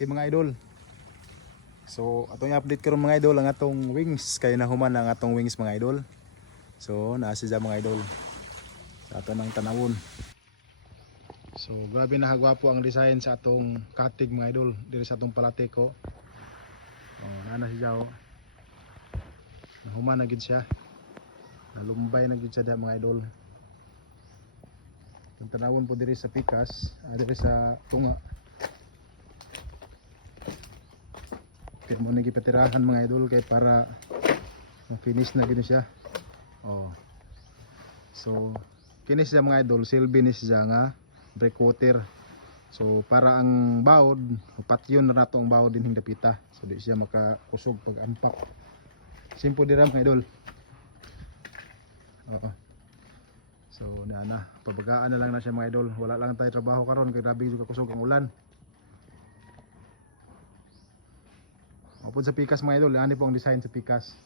kay mga idol. So atong i-update karon mga idol ang atong wings kay nahuman ang atong wings mga idol. So naa siya mga idol sa ato ng tanawon. So grabe na kagwapo ang design sa atong katig mga idol diri sa atong palatiko. Oh, naa na siya oh. Nahuman na gid siya. Nalumbay na gid siya mga idol. Ang tanawon po diri sa pikas, diri sa tunga. Kaya mo nagipatirahan mga idol kay para ma-finish na gid siya. Oh. So kini siya mga idol, silbi ni siya nga breakwater. So para ang bawod, patyon na nato ang bawod dinhing dapita. So di siya makakusog pag ampak. Simple dira mga idol. Oo. So na pabagaan na lang na siya mga idol. Wala lang tayo trabaho karon kay grabe jud kakusog ang ulan. Apod sa pikas mga idol, ani po ang design sa pikas.